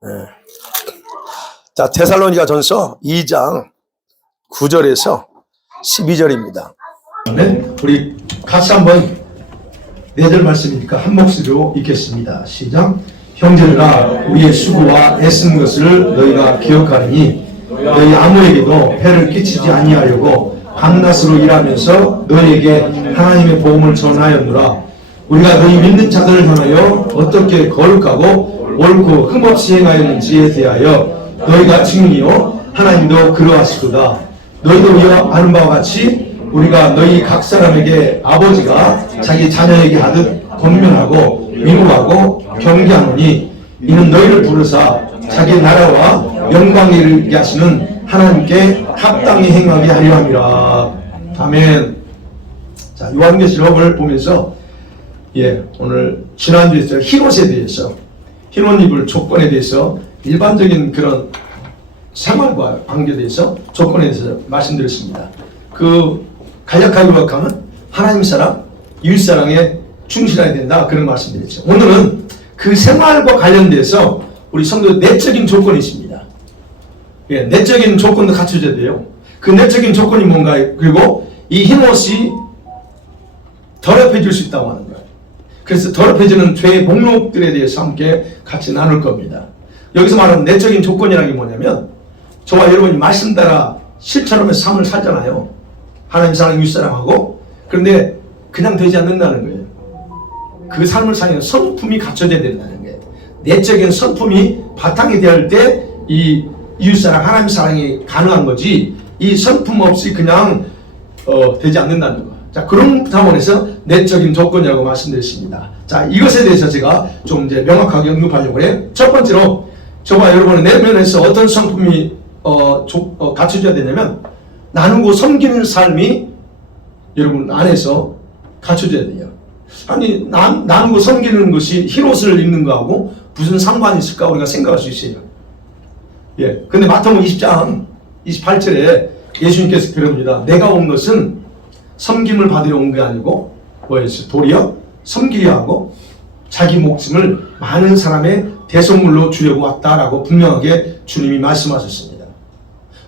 네. 자, 데살로니가전서 2장 9절에서 12절입니다. 네, 우리 같이 한번 4절 말씀이니까 한 목소리로 읽겠습니다. 시작. 형제들아, 우리의 수고와 애쓴 것을 너희가 기억하니 너희 아무에게도 해를 끼치지 아니하려고 밤낮으로 일하면서 너희에게 하나님의 복음을 전하였노라. 우리가 너희 믿는 자들을 향하여 어떻게 거룩하고 옳고 흠없이 행하였는지에 대하여 너희가 증인이요 하나님도 그러하시도다. 너희도 우리가 아는 바와 같이 우리가 너희 각 사람에게 아버지가 자기 자녀에게 하듯 권면하고 위로하고 경계하노니 이는 너희를 부르사 자기 나라와 영광에 이르게 하시는 하나님께 합당히 행하게 하려 함이라. 아멘. 자, 요한계시록을 보면서 오늘 지난주에 제가 흰옷에 대해서 흰옷 입을 조건에 대해서 일반적인 그런 생활과 관계돼서 조건에 대해서 말씀드렸습니다. 그 간략하게 요약하면 하나님 사랑, 이웃 사랑에 충실해야 된다, 그런 말씀드렸죠. 오늘은 그 생활과 관련돼서 우리 성도 내적인 조건이 있습니다. 내적인 조건도 갖춰져야 돼요. 그 내적인 조건이 뭔가요? 그리고 이 흰옷이 더럽혀질 수 있다고 하는 거예요. 그래서 더럽혀지는 죄의 목록들에 대해서 함께 같이 나눌 겁니다. 여기서 말하는 내적인 조건이라는 게 뭐냐면, 저와 여러분이 말씀 따라 실천하면서 삶을 살잖아요. 하나님 사랑, 이웃 사랑하고. 그런데 그냥 되지 않는다는 거예요. 그 삶을 살면 성품이 갖춰져야 된다는 거예요. 내적인 성품이 바탕이 되어 때 이 이웃 사랑, 하나님 사랑이 가능한 거지, 이 성품 없이 그냥 되지 않는다는 거예요. 자, 그런 차원에서 내적인 조건이라고 말씀드렸습니다. 자, 이것에 대해서 제가 좀 이제 명확하게 언급하려고 해요. 첫 번째로, 저와 여러분의 내면에서 어떤 성품이 갖춰져야 되냐면, 나누고 섬기는 삶이 여러분 안에서 갖춰져야 돼요. 아니, 나누고 섬기는 것이 흰옷을 입는 거하고 무슨 상관이 있을까 우리가 생각할 수 있어요. 근데 마태복음 20장 28절에 예수님께서 그럽니다. 내가 온 것은 섬김을 받으러 온 게 아니고 뭐였어요? 도리어 섬기려 하고 자기 목숨을 많은 사람의 대속물로 주려고 왔다라고 분명하게 주님이 말씀하셨습니다.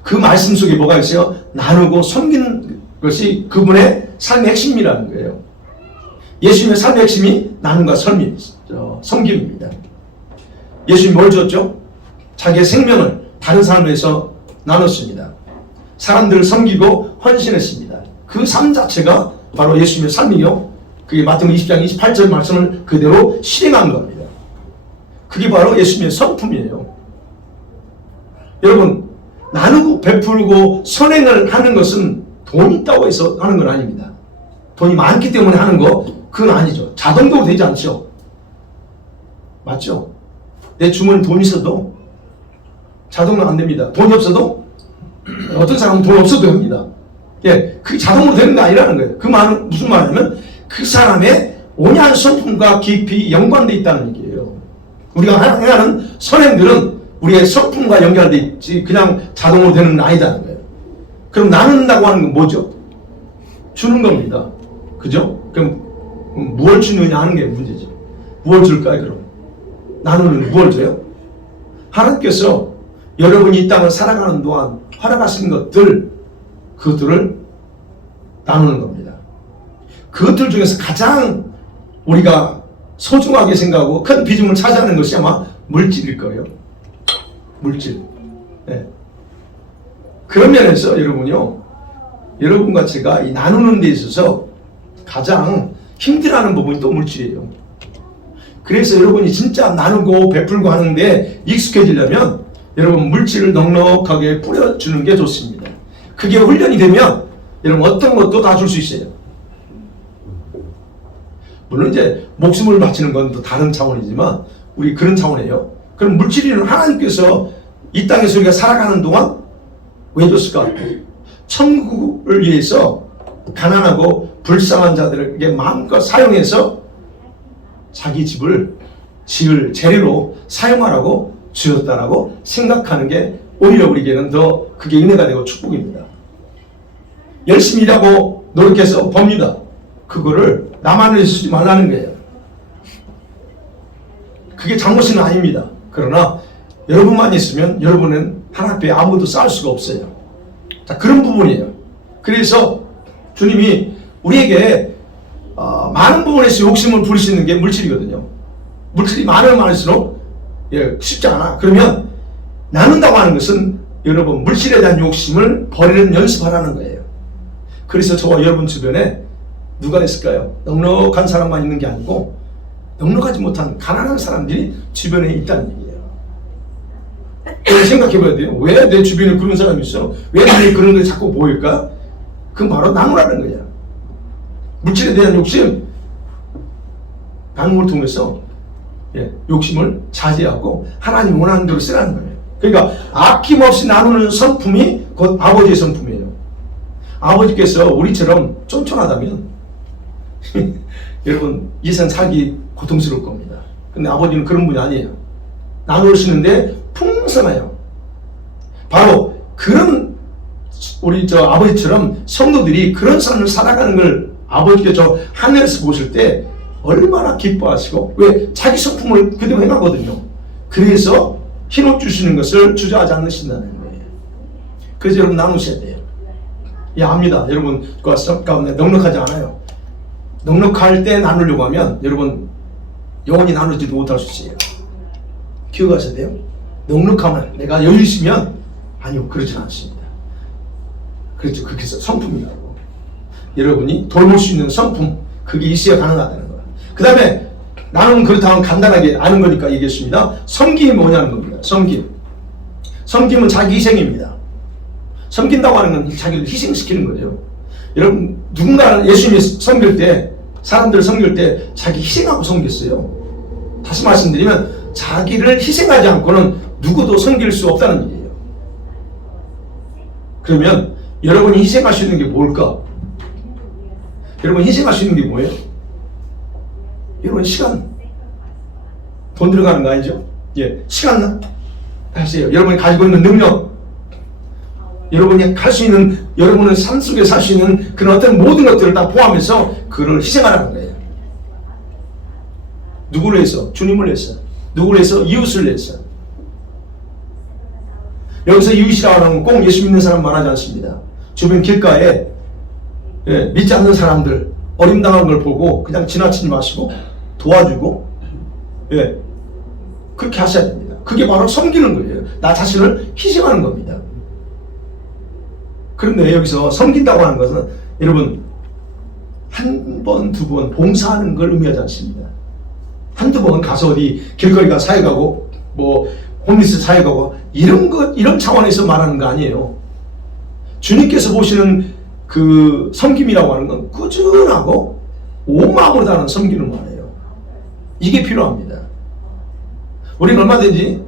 그 말씀 속에 뭐가 있어요? 나누고 섬기는 것이 그분의 삶의 핵심이라는 거예요. 예수님의 삶의 핵심이 나눔과 섬김입니다. 예수님이 뭘 줬죠? 자기의 생명을 다른 사람을 위해서 나눴습니다. 사람들을 섬기고 헌신했습니다. 그 삶 자체가 바로 예수님의 삶이요, 그게 마태복음 20장 28절 말씀을 그대로 실행한 겁니다. 그게 바로 예수님의 성품이에요. 여러분, 나누고 베풀고 선행을 하는 것은 돈이 있다고 해서 하는 건 아닙니다. 돈이 많기 때문에 하는 거, 그건 아니죠. 자동적으로 되지 않죠. 맞죠? 내 주머니 돈 있어도 자동으로 안 됩니다. 돈이 없어도, 어떤 사람은 돈 없어도 됩니다. 그게 자동으로 되는 게 아니라는 거예요. 그 말은 무슨 말이냐면, 그 사람의 온유한 성품과 깊이 연관되어 있다는 얘기예요. 우리가 행하는 선행들은 우리의 성품과 연결되어 있지, 그냥 자동으로 되는 건 아니다는 거예요. 그럼 나눈다고 하는 건 뭐죠? 주는 겁니다. 그죠? 그럼 무엇을 주느냐 하는 게 문제죠. 무엇을 줄까요, 그럼? 나누는 무엇을 줘요? 하나님께서 여러분이 이 땅을 살아가는 동안 허락하신 것들, 그것들을 나누는 겁니다. 그것들 중에서 가장 우리가 소중하게 생각하고 큰 비중을 차지하는 것이 아마 물질일 거예요. 물질. 그런 면에서 여러분요, 여러분과 제가 이 나누는 데 있어서 가장 힘들어하는 부분이 또 물질이에요. 그래서 여러분이 진짜 나누고 베풀고 하는데 익숙해지려면 여러분 물질을 넉넉하게 뿌려주는 게 좋습니다. 그게 훈련이 되면 여러분 어떤 것도 다 줄 수 있어요. 물론 이제 목숨을 바치는 건 또 다른 차원이지만 우리 그런 차원이에요. 그럼 물질은 하나님께서 이 땅에서 우리가 살아가는 동안 왜 줬을까? 천국을 위해서 가난하고 불쌍한 자들에게 마음껏 사용해서 자기 집을 지을 재료로 사용하라고 주었다라고 생각하는 게 오히려 우리에게는 더 그게 은혜가 되고 축복입니다. 열심히 일하고 노력해서 법니다. 그거를 남한테 쓰지 말라는 거예요. 그게 잘못은 아닙니다. 그러나 여러분만 있으면 여러분은 하나님 앞에 아무도 쌓을 수가 없어요. 자, 그런 부분이에요. 그래서 주님이 우리에게 많은 부분에서 욕심을 부리시는 게 물질이거든요. 물질이 많으면 많을수록 쉽지 않아. 그러면 나눈다고 하는 것은 여러분 물질에 대한 욕심을 버리는 연습하라는 거예요. 그래서 저와 여러분 주변에 누가 있을까요? 넉넉한 사람만 있는 게 아니고 넉넉하지 못한 가난한 사람들이 주변에 있다는 얘기예요. 생각해 봐야 돼요. 왜 내 주변에 그런 사람이 있어? 왜 나에게 그런 게 자꾸 보일까? 그건 바로 나누라는 거야. 물질에 대한 욕심, 나눔을 통해서 욕심을 자제하고 하나님 원하는 대로 쓰라는 거예요. 그러니까 아낌없이 나누는 성품이 곧 아버지의 성품이에요. 아버지께서 우리처럼 쫀쫀하다면 여러분 이 세상 살기 고통스러울 겁니다. 근데 아버지는 그런 분이 아니에요. 나누시는데 풍성해요. 바로 그런 우리 아버지처럼 성도들이 그런 삶을 살아가는 걸 아버지께서 하늘에서 보실 때 얼마나 기뻐하시고, 왜? 자기 성품을 그대로 행하거든요. 그래서 힘을 주시는 것을 주저하지 않으신다는 거예요. 그래서 여러분 나누셔야 돼요. 압니다. 여러분 그 가운데 넉넉하지 않아요. 넉넉할 때 나누려고 하면 여러분 영원히 나누지도 못할 수 있어요. 기억하셔야 돼요. 넉넉하면 내가 여유 있으면 아니요, 그렇지 않습니다. 그렇죠. 그렇게 해서 성품이라고. 여러분이 돌볼 수 있는 성품, 그게 있어야 가능하다는 거예요. 그 다음에 나는 그렇다면 간단하게 아는 거니까 얘기했습니다. 섬김이 뭐냐는 겁니다. 섬김은 자기 희생입니다. 섬긴다고 하는 건 자기를 희생시키는 거죠. 여러분 누군가를 예수님이 섬길 때, 사람들을 섬길 때 자기 희생하고 섬겼어요. 다시 말씀드리면 자기를 희생하지 않고는 누구도 섬길 수 없다는 얘기예요. 그러면 여러분이 희생할 수 있는 게 뭘까? 여러분 희생할 수 있는 게 뭐예요? 여러분 시간. 돈 들어가는 거 아니죠? 시간 하세요. 여러분이 가지고 있는 능력, 여러분이 할 수 있는, 여러분의 삶 속에 살 수 있는 그런 어떤 모든 것들을 다 포함해서 그를 희생하라는 거예요. 누구를 위해서? 주님을 위해서. 누구를 위해서? 이웃을 위해서. 여기서 이웃이라고 하는 건 꼭 예수 믿는 사람 말하지 않습니다. 주변 길가에 믿지 않는 사람들 어림당한 걸 보고 그냥 지나치지 마시고 도와주고 그렇게 하셔야 됩니다. 그게 바로 섬기는 거예요. 나 자신을 희생하는 겁니다. 그런데 여기서 섬긴다고 하는 것은 여러분 한 번, 두 번 봉사하는 걸 의미하지 않습니다. 한두 번 가서 어디 길거리가 사역하고 뭐 홈리스 사역하고 이런 차원에서 말하는 거 아니에요. 주님께서 보시는 그 섬김이라고 하는 건 꾸준하고 온 마음으로 다하는 섬기는 말이에요. 이게 필요합니다. 우리는 얼마든지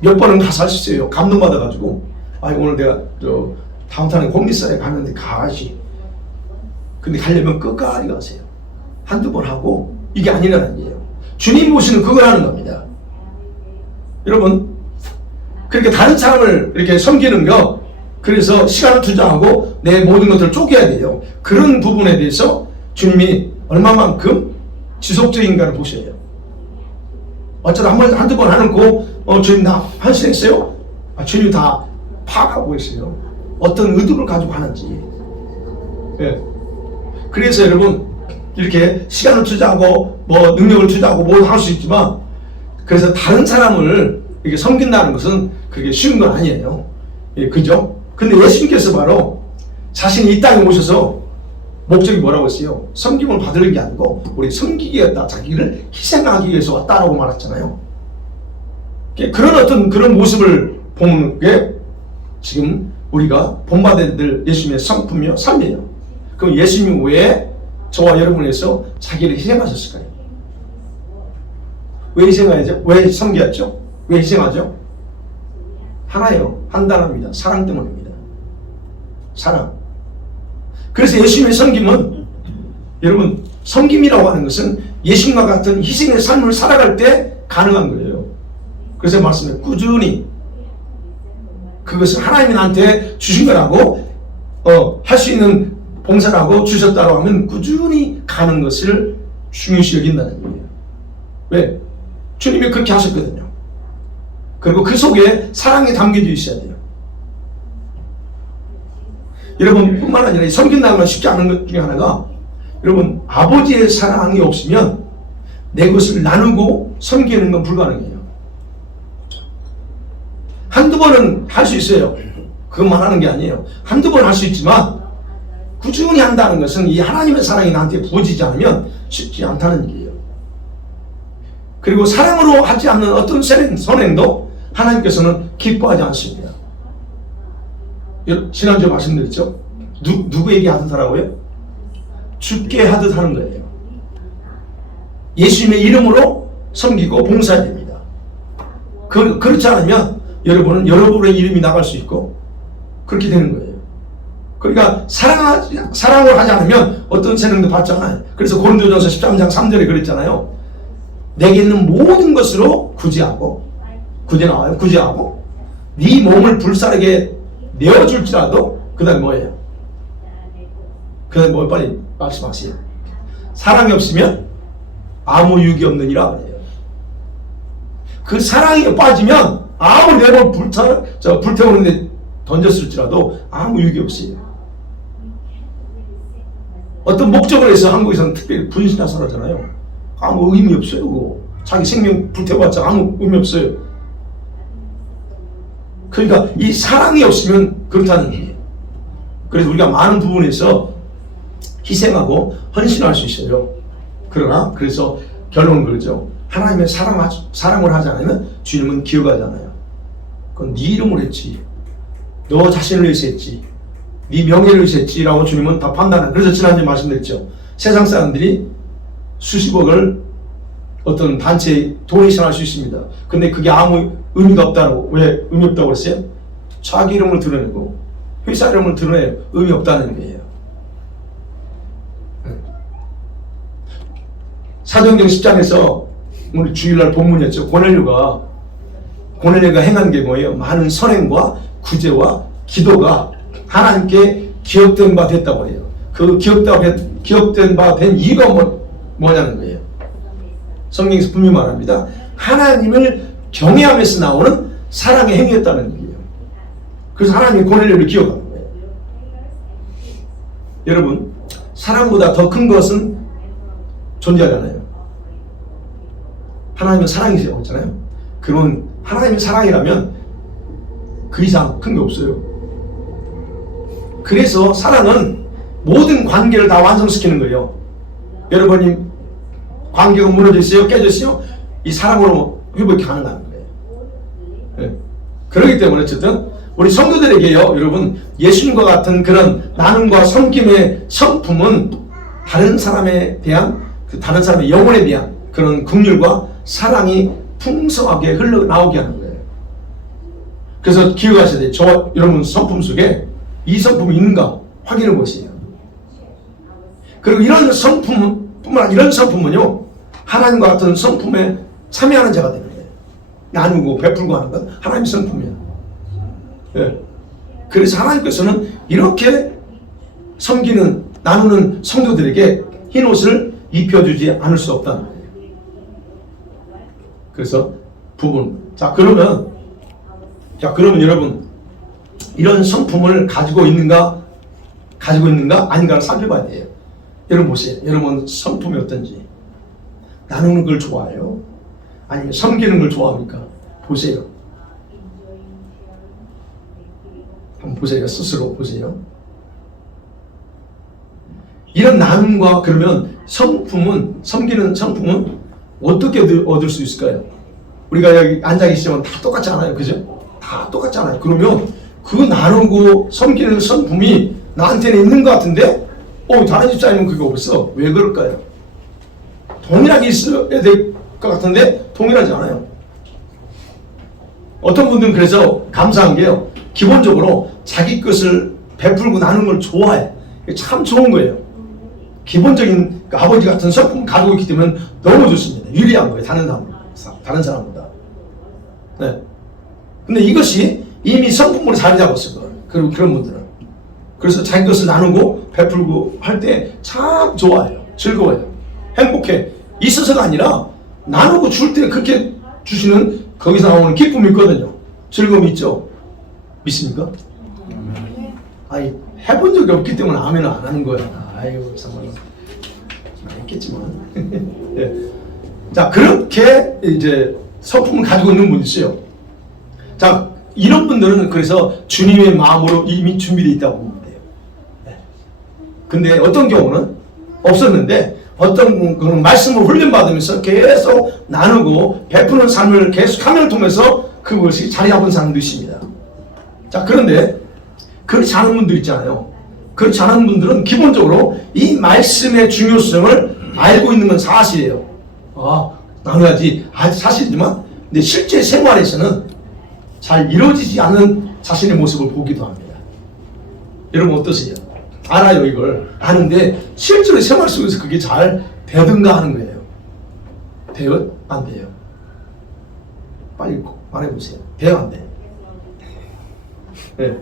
몇 번은 가서 할 수 있어요. 감동받아가지고 오늘 내가 다음탄에 홈리스에 가는데 가야지. 근데 가려면 끝까지 가세요. 한두 번 하고 이게 아니라는 거예요. 주님 보시는 그걸 하는 겁니다. 여러분 그렇게 다른 사람을 이렇게 섬기는 거, 그래서 시간을 투자하고 내 모든 것들을 쪼개야 돼요. 그런 부분에 대해서 주님이 얼마만큼 지속적인가를 보셔야 돼요. 어쩌다 한두 번 하는 거 주님 나 헌신했어요? 주님 다 파악하고 있어요. 어떤 의도를 가지고 하는지. 그래서 여러분 이렇게 시간을 투자하고 뭐 능력을 투자하고 뭐 할 수 있지만, 그래서 다른 사람을 이렇게 섬긴다는 것은 그렇게 쉬운 건 아니에요. 그죠? 근데 예수님께서 바로 자신이 이 땅에 오셔서 목적이 뭐라고 했어요? 섬김을 받으려는 게 아니고 우리 섬기기 위해서 자기를 희생하기 위해서 왔다라고 말했잖아요. 그런 어떤 그런 모습을 보는 게 지금 우리가 본받아야 될 예수님의 성품이요, 삶이에요. 그럼 예수님 왜 저와 여러분을 위해서 자기를 희생하셨을까요? 왜 희생하죠? 왜 섬겼죠? 왜 희생하죠? 하나예요. 한단합니다. 사랑 때문입니다. 사랑. 그래서 예수님의 섬김은, 여러분 섬김이라고 하는 것은 예수님과 같은 희생의 삶을 살아갈 때 가능한 거예요. 그래서 말씀에 꾸준히 그것을 하나님이 나한테 주신 거라고 할 수 있는 봉사라고 주셨다고 하면 꾸준히 가는 것을 중요시 여긴다는 거예요. 왜? 주님이 그렇게 하셨거든요. 그리고 그 속에 사랑이 담겨져 있어야 돼요. 여러분 뿐만 아니라 섬긴다는 건 쉽지 않은 것 중에 하나가, 여러분 아버지의 사랑이 없으면 내 것을 나누고 섬기는 건 불가능해요. 한두 번은 할 수 있어요. 그것만 하는 게 아니에요. 한두 번 할 수 있지만 꾸준히 한다는 것은 이 하나님의 사랑이 나한테 부어지지 않으면 쉽지 않다는 얘기예요. 그리고 사랑으로 하지 않는 어떤 선행도 하나님께서는 기뻐하지 않습니다. 지난주에 말씀드렸죠? 누구에게 하듯 하라고요? 주께 하듯 하는 거예요. 예수님의 이름으로 섬기고 봉사해야 됩니다. 그렇지 않으면 여러분은 여러분의 이름이 나갈 수 있고 그렇게 되는 거예요. 그러니까 사랑을 하지 않으면 어떤 재능도 받지 않아요. 그래서 고린도전서 13장 3절에 그랬잖아요. 내게 있는 모든 것으로 구제하고 네 몸을 불사르게 내어줄지라도 그 다음에 뭐예요? 그 다음에 뭐 빨리 말씀하세요. 사랑이 없으면 아무 유익이 없느니라 그래요. 그 사랑이 빠지면 아무 내 몸 불태우는데 던졌을지라도 아무 유익이 없어요. 어떤 목적을 해서 한국에서는 특별히 분신자살 하잖아요. 아무 의미 없어요. 그거. 자기 생명 불태워봤자 아무 의미 없어요. 그러니까 이 사랑이 없으면 그렇다는 얘기예요. 그래서 우리가 많은 부분에서 희생하고 헌신할 수 있어요. 그러나 그래서 결론은 그러죠. 하나님의 사랑을 하지 않으면 주님은 기억하지 않아요. 그건 네 이름으로 했지, 너 자신을 위해서 했지, 네 명예를 위해서 했지라고 주님은 다 판단해요. 그래서 지난주에 말씀드렸죠. 세상 사람들이 수십억을 어떤 단체에 도네이션 할 수 있습니다. 근데 그게 아무 의미가 없다고. 왜 의미 없다고 그랬어요? 자기 이름을 드러내고 회사 이름을 드러내 의미 없다는 거예요. 사도행전 10장에서 오늘 주일날 본문이었죠. 고넬료가 행한 게 뭐예요? 많은 선행과 구제와 기도가 하나님께 기억된 바 됐다고 해요. 그 기억된 바 된 이유가 뭐냐는 거예요. 성경에서 분명히 말합니다. 하나님을 경외하면서 나오는 사랑의 행위였다는 얘기예요. 그래서 하나님이 고넬료를 기억하는 거예요. 여러분, 사랑보다 더 큰 것은 존재하잖아요. 하나님은 사랑이세요. 그렇잖아요. 그러면 하나님의 사랑이라면 그 이상 큰 게 없어요. 그래서 사랑은 모든 관계를 다 완성시키는 거예요. 여러분이 관계가 무너져 있어요? 깨져 있어요? 이 사랑으로 회복이 가능한 거예요. 네. 그렇기 때문에 어쨌든 우리 성도들에게요, 여러분, 예수님과 같은 그런 나눔과 섬김의 성품은 다른 사람에 대한, 다른 사람의 영혼에 대한 그런 긍휼과 사랑이 풍성하게 흘러나오게 하는 거예요. 그래서 기억하셔야 돼요. 저 여러분 성품 속에 이 성품이 있는가 확인해 보세요. 그리고 이런 성품뿐만 아니라 이런 성품은요, 하나님과 같은 성품에 참여하는 자가 되는 거예요. 나누고 베풀고 하는 건 하나님의 성품이에요. 예. 그래서 하나님께서는 이렇게 섬기는, 나누는 성도들에게 흰 옷을 입혀주지 않을 수 없다는 거예요. 그래서 그러면 여러분, 이런 성품을 가지고 있는가 아닌가를 살펴봐야 돼요. 여러분 보세요. 여러분 성품이 어떤지. 나누는 걸 좋아해요? 아니면 섬기는 걸 좋아합니까? 보세요. 한번 보세요. 스스로 보세요. 이런 나눔과 그러면 섬기는 성품은 어떻게 얻을 수 있을까요? 우리가 여기 앉아 계시면 다 똑같지 않아요? 그죠? 다 똑같지 않아요? 그러면 그 나누고 섬기는 성품이 나한테는 있는 것 같은데 다른 집사님은 그게 없어. 왜 그럴까요? 동일하게 있어야 될 것 같은데 동일하지 않아요. 어떤 분들은 그래서 감사한 게요, 기본적으로 자기 것을 베풀고 나누는 걸 좋아해. 참 좋은 거예요. 기본적인 아버지 같은 성품 가지고 있기 때문에 너무 좋습니다. 유리한 거예요. 다른 사람보다. 네. 근데 이것이 이미 성품으로 자리 잡았어요. 그리고 그런 분들은. 그래서 자기 것을 나누고 베풀고 할 때 참 좋아해요. 즐거워요. 행복해. 있어서가 아니라 나누고 줄 때 그렇게 주시는 거기서 나오는 기쁨이 있거든요. 즐거움이 있죠. 믿습니까? 아니, 해본 적이 없기 때문에 아멘을 안 하는 거야. 아이고, 정말. 했겠지만. 예. 자, 그렇게 이제 성품을 가지고 있는 분이 있어요. 자, 이런 분들은 그래서 주님의 마음으로 이미 준비되어 있다고 보면 돼요. 네. 근데 어떤 경우는 없었는데 어떤 그런 말씀을 훈련받으면서 계속 나누고 베푸는 삶을 계속하면을 통해서 그것이 자리 잡은 사람도 있습니다. 자, 그런데 그렇지 않은 분들 있잖아요. 그렇지 않은 분들은 기본적으로 이 말씀의 중요성을 알고 있는 건 사실이에요. 나눠야지 사실이지만 근데 실제 생활에서는 잘 이루어지지 않는 자신의 모습을 보기도 합니다. 여러분 어떠세요? 알아요, 이걸. 아는데 실제로 생활 속에서 그게 잘 되든가 하는 거예요. 돼요? 안 돼요? 빨리 말해보세요. 돼요? 안 돼요? 네.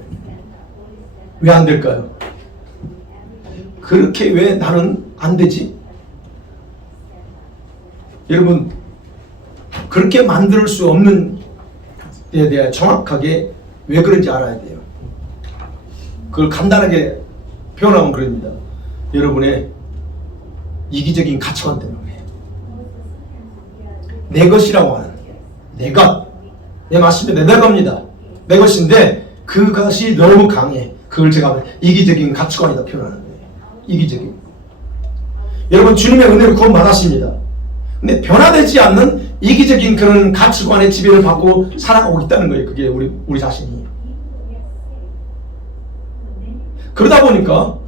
왜 안 될까요? 그렇게 왜 나는 안 되지? 여러분, 그렇게 만들 수 없는 데 대해 정확하게 왜 그런지 알아야 돼요. 그걸 간단하게 표현하면 그럽니다. 여러분의 이기적인 가치관 때문에. 내 것이라고 하는, 내 것. 네, 맞습니다. 내 겁니다. 내 것인데 그것이 너무 강해. 그걸 제가 이기적인 가치관이다 표현하는 거예요. 이기적인. 여러분, 주님의 은혜로 구원 받았습니다. 근데 변화되지 않는 이기적인 그런 가치관의 지배를 받고 살아가고 있다는 거예요. 그게 우리 자신이. 그러다 보니까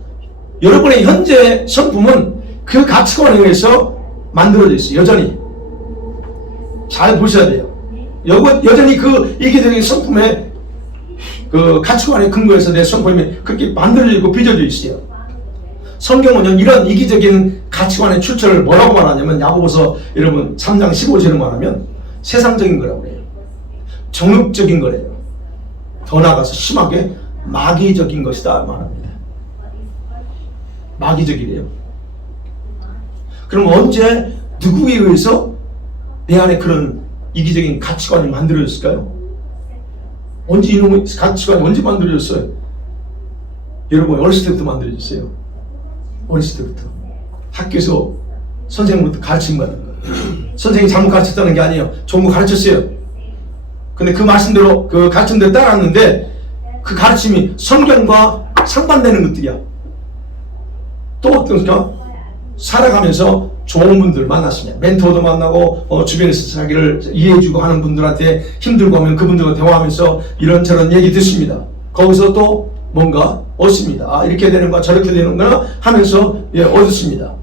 여러분의 현재 성품은 그 가치관에 의해서 만들어져 있어요. 여전히. 잘 보셔야 돼요. 여전히 그 이기적인 성품의 그 가치관에 근거해서 내 성품이 그렇게 만들어지고 빚어져 있어요. 성경은 이런 이기적인 가치관의 출처를 뭐라고 말하냐면 야고보서 여러분 3장 15절을 말하면 세상적인 거라고 그래요. 정욕적인 거래요. 더 나아가서 심하게 마귀적인 것이다 말합니다. 마귀적이래요. 그럼 언제 누구에 의해서 내 안에 그런 이기적인 가치관이 만들어졌을까요? 언제 이놈의 가치관이 언제 만들어졌어요? 여러분 어렸을 때부터 만들어졌어요. 어렸을 때부터 학교에서 선생님부터 가르침 받는 거예요. 선생님이 잘못 가르쳤다는 게 아니에요. 좋은 거 가르쳤어요. 근데 그 말씀대로 그 가르침대로 따라왔는데 그 가르침이 성경과 상반되는 것들이야. 또 어떤가? 살아가면서 좋은 분들 만났습니다. 멘토도 만나고 주변에서 자기를 이해해주고 하는 분들한테 힘들고 하면 그분들과 대화하면서 이런저런 얘기 듣습니다. 거기서 또 뭔가 얻습니다. 이렇게 되는 거야 저렇게 되는 거야 하면서 얻었습니다.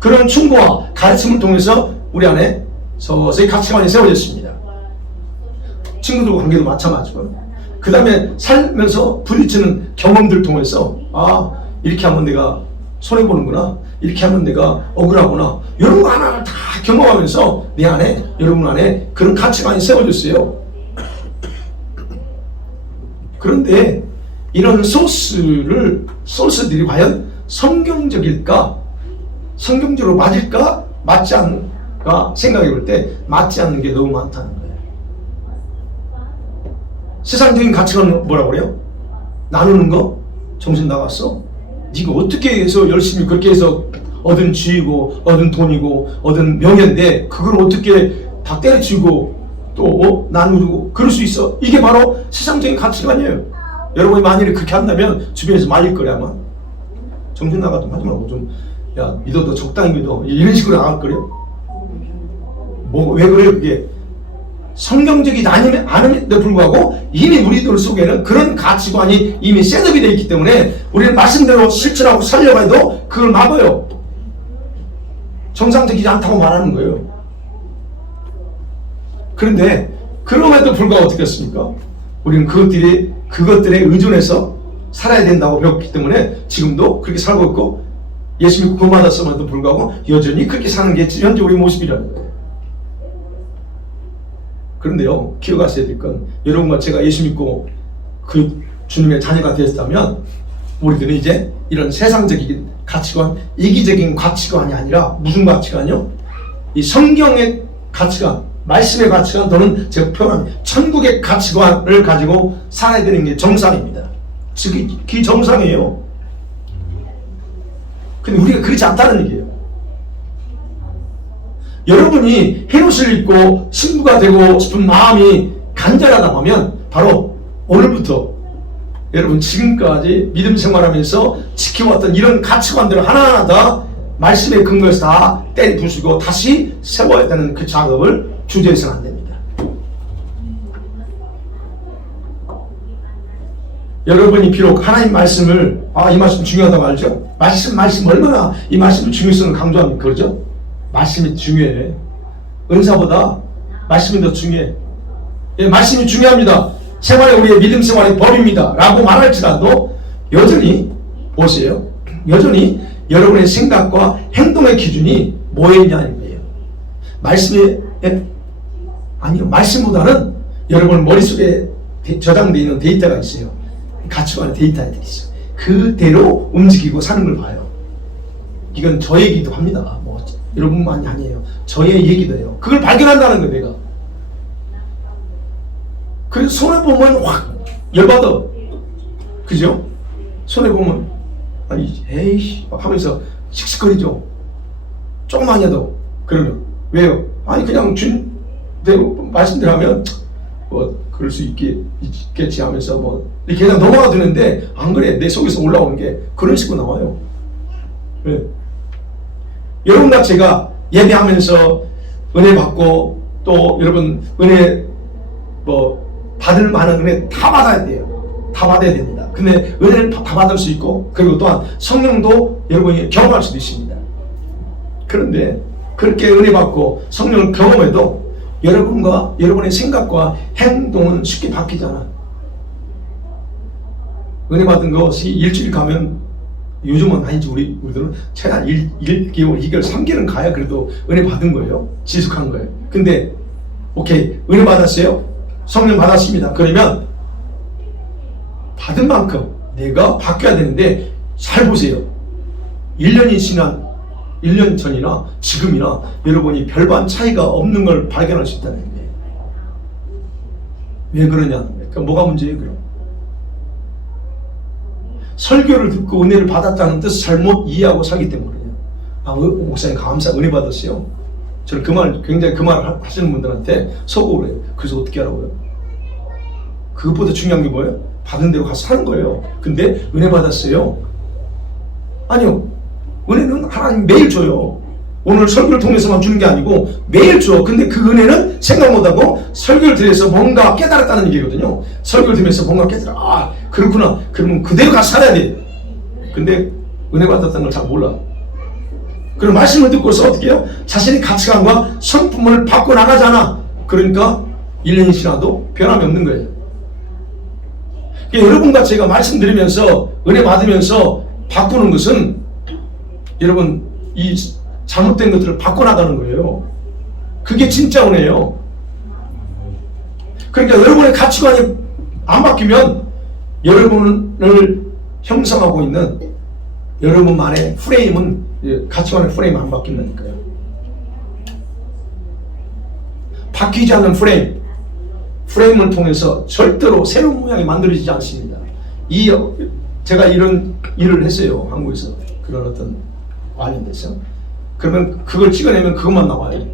그런 충고와 가르침을 통해서 우리 안에 서서히 가치관이 세워졌습니다. 친구들과 관계도 마찬가지고 그 다음에 살면서 부딪히는 경험들 통해서 이렇게 하면 내가 손해보는구나, 이렇게 하면 내가 억울하구나, 이런 거 하나를 다 경험하면서 내 안에, 여러분 안에 그런 가치관이 세워졌어요. 그런데 이런 소스들이 과연 성경적일까? 성경적으로 맞을까? 맞지 않을까? 생각해 볼 때 맞지 않는 게 너무 많다는 거예요. 세상적인 가치관은 뭐라고 그래요? 나누는 거? 정신 나갔어? 네가 어떻게 해서 열심히 그렇게 해서 얻은 지위고 얻은 돈이고 얻은 명예인데 그걸 어떻게 다 때려치우고 또 나누고 그럴 수 있어? 이게 바로 세상적인 가치관이에요. 여러분이 만일에 그렇게 한다면 주변에서 말릴 거래 아마. 정신 나가도 하지 말고 좀 믿어도 적당히 믿어 이런 식으로 나갈 거래요. 왜 그래요 그게? 성경적이지 않음에도 불구하고 이미 우리들 속에는 그런 가치관이 이미 셋업이 되어 있기 때문에 우리는 말씀대로 실천하고 살려고 해도 그걸 막아요. 정상적이지 않다고 말하는 거예요. 그런데 그럼에도 불구하고 어떻게 했습니까? 우리는 그것들에 의존해서 살아야 된다고 배웠기 때문에 지금도 그렇게 살고 있고 예수 믿고 구원받았음에도 불구하고 여전히 그렇게 사는 게 현재 우리 모습이라는 거예요. 그런데요, 기억하셔야 될 건 여러분과 제가 예수 믿고 그 주님의 자녀가 되었다면 우리들은 이제 이런 세상적인 가치관, 이기적인 가치관이 아니라 무슨 가치관이요? 이 성경의 가치관, 말씀의 가치관 또는 제가 표현합니다. 천국의 가치관을 가지고 살아야 되는 게 정상입니다. 즉, 그게 정상이에요. 근데 우리가 그렇지 않다는 얘기예요. 여러분이 흰옷을 입고 신부가 되고 싶은 마음이 간절하다 하면 바로 오늘부터 여러분 지금까지 믿음 생활하면서 지켜왔던 이런 가치관들을 하나하나 다 말씀의 근거에서 다 때리 부수고 다시 세워야 되는 그 작업을 주저해서는 안 됩니다. 여러분이 비록 하나님 말씀을 이 말씀 중요하다고 알죠? 말씀 얼마나 이 말씀의 중요성을 강조합니까? 그러죠? 말씀이 중요해. 은사보다 말씀이 더 중요해. 예, 말씀이 중요합니다. 생활에 우리의 믿음 생활의 법입니다. 라고 말할지라도 여전히 보세요. 여전히 여러분의 생각과 행동의 기준이 뭐였냐는 거예요. 말씀이 아니요. 말씀보다는 여러분 머릿속에 저장되어 있는 데이터가 있어요. 가치관의 데이터들이 있어요. 그대로 움직이고 사는 걸 봐요. 이건 저 얘기도 합니다. 뭐 여러분만이 아니에요. 저의 얘기도 해요. 그걸 발견한다는 거예요. 내가. 그래서 손해보면 확 열받아. 그죠? 손해보면 아니 에이씨 하면서 씩씩거리죠. 조금만 해도. 그러면 왜요? 아니 그냥 주님대로 말씀대로 하면 뭐 그럴 수 있겠지 하면서 뭐 이렇게 그냥 넘어가 두는데 안 그래. 내 속에서 올라오는 게 그런 식으로 나와요. 네. 여러분과 제가 예배하면서 은혜 받고 또 여러분 은혜 뭐 받을 만한 은혜 다 받아야 돼요. 다 받아야 됩니다. 근데 은혜를 다 받을 수 있고 그리고 또한 성령도 여러분이 경험할 수도 있습니다. 그런데 그렇게 은혜 받고 성령을 경험해도 여러분과 여러분의 생각과 행동은 쉽게 바뀌잖아. 은혜 받은 것이 일주일 가면 요즘은 아니지. 우리들은 최단 1개월, 2개월, 3개월은 가야 그래도 은혜 받은 거예요. 지속한 거예요. 근데 오케이 은혜 받았어요. 성령 받았습니다. 그러면 받은 만큼 내가 바뀌어야 되는데 잘 보세요. 1년이 지난 1년 전이나 지금이나 여러분이 별반 차이가 없는 걸 발견할 수 있다는 거예요. 왜 그러냐는 거예요. 그럼 뭐가 문제예요? 그럼 설교를 듣고 은혜를 받았다는 뜻을 잘못 이해하고 살기 때문이에요. 목사님 은혜 받았어요. 저는 굉장히 그 말을 하시는 분들한테 속으로 해요. 그래서 어떻게 하라고요? 그것보다 중요한 게 뭐예요? 받은 대로 가서 사는 거예요. 근데 은혜 받았어요. 아니요. 은혜는 하나님 매일 줘요. 오늘 설교를 통해서만 주는 게 아니고 매일 줘. 근데 그 은혜는 생각 못하고 설교를 들어서 뭔가 깨달았다는 얘기거든요. 설교를 들으면서 뭔가 깨달아. 그렇구나. 그러면 그대로 가서 살아야 돼. 근데 은혜 받았다는 걸 잘 몰라. 그럼 말씀을 듣고서 어떻게 해요? 자신의 가치관과 성품을 바꿔나가잖아. 그러니까 1년이 지나도 변함이 없는 거예요. 그러니까 여러분과 제가 말씀드리면서 은혜 받으면서 바꾸는 것은 여러분 이 잘못된 것들을 바꿔나가는 거예요. 그게 진짜 은혜예요. 그러니까 여러분의 가치관이 안 바뀌면 여러분을 형성하고 있는 여러분만의 프레임은 가치관의 프레임은 안 바뀐다니까요. 바뀌지 않는 프레임을 통해서 절대로 새로운 모양이 만들어지지 않습니다. 제가 이런 일을 했어요. 한국에서 그런 어떤 관련돼서. 그러면 그걸 찍어내면 그것만 나와요.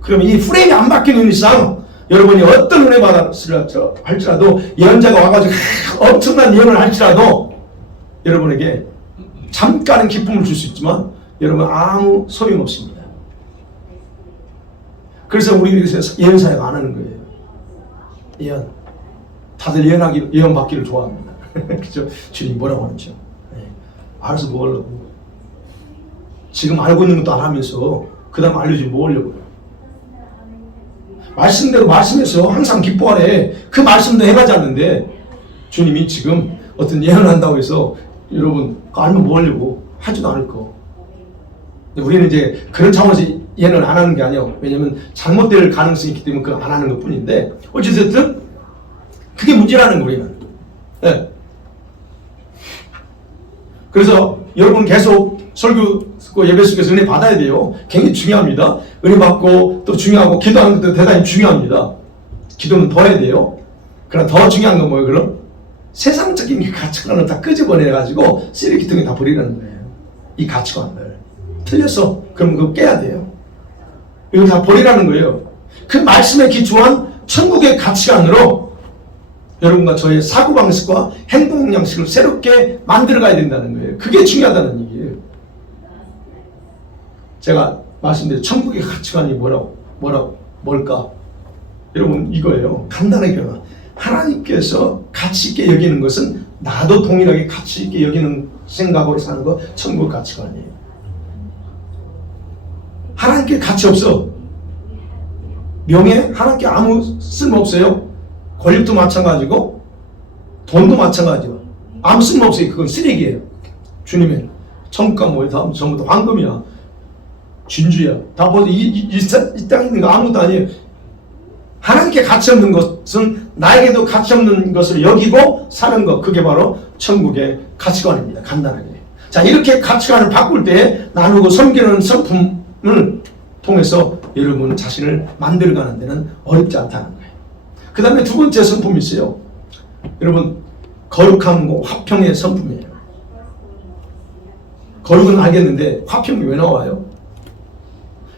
그러면 이 프레임이 안 바뀌는 이상 여러분이 어떤 은혜 받았을 할지라도 예언자가 와가지고 엄청난 예언을 할지라도 여러분에게 잠깐은 기쁨을 줄 수 있지만 여러분 아무 소용없습니다. 그래서 우리들이 예언 사역 안 하는 거예요. 예언. 다들 예언 받기를 좋아합니다. 그죠? 주님 뭐라고 하는지요? 네. 알아서 뭐 하려고. 지금 알고 있는 것도 안 하면서 그 다음 알려주면 뭐 하려고요? 말씀대로 말씀해서 항상 기뻐하래. 그 말씀도 해가지 않는데 주님이 지금 어떤 예언을 한다고 해서 여러분 알면 뭐 하려고 하지도 않을 거. 우리는 이제 그런 차원에서 예언을 안 하는 게 아니에요. 왜냐면 잘못될 가능성이 있기 때문에 그걸 안 하는 것 뿐인데 어쨌든 그게 문제라는 거예요. 우리는. 네. 그래서 여러분 계속 설교 그 예배 속에서 은혜 받아야 돼요. 굉장히 중요합니다. 은혜 받고 또 중요하고 기도하는 것도 대단히 중요합니다. 기도는 더 해야 돼요. 그러나 더 중요한 건 뭐예요? 그럼 세상적인 가치관을 다 끄집어내가지고 쓰레기통에 다 버리라는 거예요. 이 가치관을. 틀렸어. 그럼 그거 깨야 돼요. 이거 다 버리라는 거예요. 그 말씀에 기초한 천국의 가치관으로 여러분과 저의 사고방식과 행동 양식을 새롭게 만들어가야 된다는 거예요. 그게 중요하다는 얘기예요. 제가 말씀드린 천국의 가치관이 뭘까? 여러분 이거예요. 간단하게 말하면 하나님께서 가치 있게 여기는 것은 나도 동일하게 가치 있게 여기는 생각으로 사는 거 천국 가치관이에요. 하나님께 가치 없어. 명예 하나님께 아무 쓸모 없어요. 권력도 마찬가지고 돈도 마찬가지고 아무 쓸모 없어요. 그건 쓰레기예요. 주님의 천국가 뭐예요? 다 전부 다 황금이야. 진주야. 다 보세요. 이 땅에 있는 거 아무것도 아니에요. 하나님께 가치 없는 것은 나에게도 가치 없는 것을 여기고 사는 것. 그게 바로 천국의 가치관입니다. 간단하게. 자, 이렇게 가치관을 바꿀 때 나누고 섬기는 성품을 통해서 여러분 자신을 만들어가는 데는 어렵지 않다는 거예요. 그 다음에 두 번째 성품이 있어요. 여러분 거룩함과 화평의 성품이에요. 거룩은 알겠는데 화평이 왜 나와요?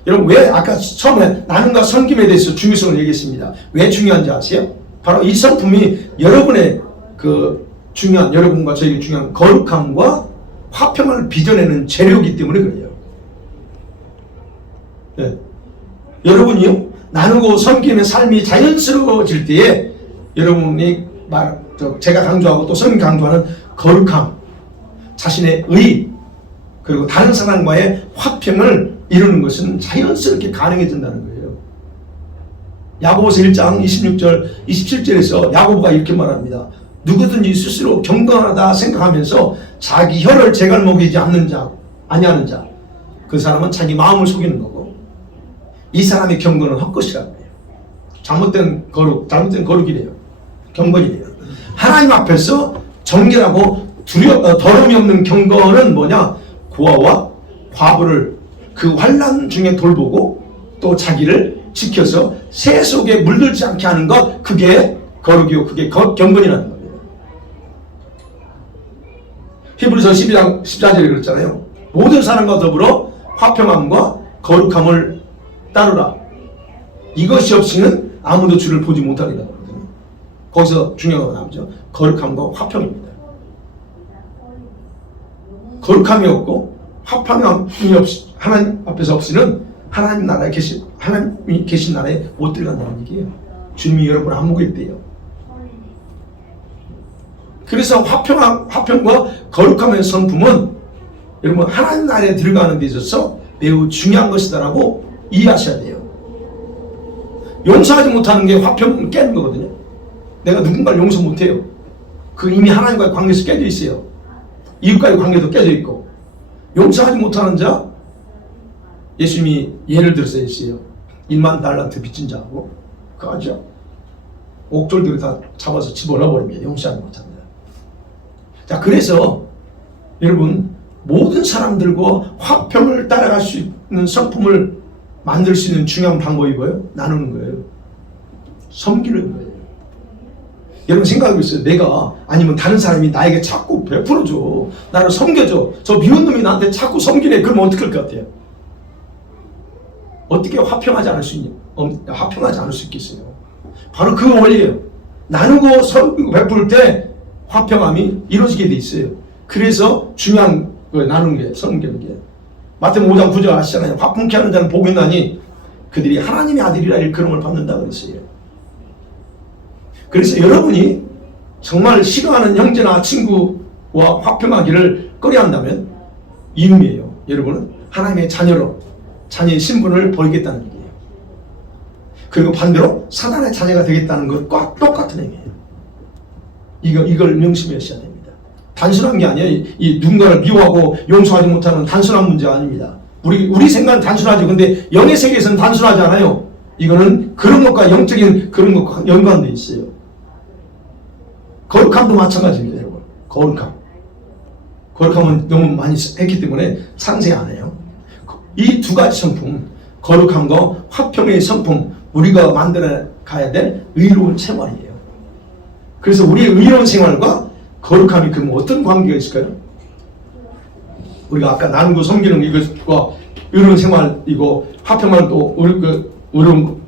여러분 왜 아까 처음에 나눔과 섬김에 대해서 중요성을 얘기했습니다. 왜 중요한지 아세요? 바로 이 성품이 여러분의 그 중요한 여러분과 저에게 중요한 거룩함과 화평을 빚어내는 재료이기 때문에 그래요. 네. 여러분이요 나누고 섬기는 삶이 자연스러워질 때에 여러분이 제가 강조하고 또 성경 강조하는 거룩함, 자신의 의 그리고 다른 사람과의 화평을 이루는 것은 자연스럽게 가능해진다는 거예요. 야고보서 1장 26절 27절에서 야고보가 이렇게 말합니다. 누구든지 스스로 경건하다 생각하면서 자기 혀를 재갈 먹이지 않는 자 아니하는 자 그 사람은 자기 마음을 속이는 거고 이 사람의 경건은 헛것이라는 거예요. 잘못된 거룩이래요. 경건이래요. 하나님 앞에서 정결하고 더러움이 없는 경건은 뭐냐? 고아와 과부를 그 환난 중에 돌보고 또 자기를 지켜서 새 속에 물들지 않게 하는 것, 그게 거룩이고 그게 경건이라는 거예요. 히브리서 12장 14절에 그랬잖아요. 모든 사람과 더불어 화평함과 거룩함을 따르라. 이것이 없이는 아무도 주를 보지 못하리라. 거기서 중요한 거 나오죠. 거룩함과 화평입니다. 거룩함이 없고 화평함이 없이 하나님 앞에서 없이는 하나님이 계신 나라에 못 들어간다는 얘기예요. 주님이 여러분 안 먹일 때요. 그래서 화평과 거룩함의 성품은 여러분 하나님 나라에 들어가는 데 있어서 매우 중요한 것이다라고 이해하셔야 돼요. 용서하지 못하는 게 화평을 깨는 거거든요. 내가 누군가를 용서 못해요. 그 이미 하나님과의 관계에서 깨져 있어요. 이웃과의 관계도 깨져 있고. 용서하지 못하는 자, 예수님이 예를 들어서 했어요. 1만 달란트 빚진 자하고 그거 아죠? 옥졸들을 다 잡아서 집어넣어버립니다. 용서하지 못합니다. 자, 그래서 여러분 모든 사람들과 화평을 따라갈 수 있는 성품을 만들 수 있는 중요한 방법이 뭐예요? 나누는 거예요. 섬기는 거예요. 여러분 생각하고 있어요. 내가 아니면 다른 사람이 나에게 자꾸 베풀어줘. 나를 섬겨줘. 저 미운 놈이 나한테 자꾸 섬기네. 그러면 어떻게 할 것 같아요? 어떻게 화평하지 않을 수 있겠어요? 바로 그 원리예요. 나누고 섬기고 베풀 때 화평함이 이루어지게 돼 있어요. 그래서 중요한 거예요. 나누는 게, 섬기는 게. 마태복음 5장 9절 아시잖아요. 화평케 하는 자는 복이 있나니 그들이 하나님의 아들이라 일컬음을 받는다 그랬어요. 그래서 여러분이 정말 싫어하는 형제나 친구와 화평하기를 꺼려한다면 이놈이에요. 여러분은 하나님의 자녀의 신분을 버리겠다는 얘기예요. 그리고 반대로 사단의 자녀가 되겠다는 것과 똑같은 행위예요. 이걸 명심하셔야 됩니다. 단순한 게 아니에요. 이 누군가를 미워하고 용서하지 못하는 단순한 문제가 아닙니다. 우리 생각은 단순하죠. 근데 영의 세계에서는 단순하지 않아요. 이거는 그런 것과 영적인 그런 것과 연관되어 있어요. 거룩함도 마찬가지입니다, 여러분. 거룩함은 너무 많이 했기 때문에 상세히 안 해요. 이 두 가지 성품, 거룩함과 화평의 성품, 우리가 만들어 가야 될 의로운 생활이에요. 그래서 우리의 의로운 생활과 거룩함이 그럼 어떤 관계가 있을까요? 우리가 아까 나누고 섬기는 이것과 의로운 생활이고 화평한 또 의로운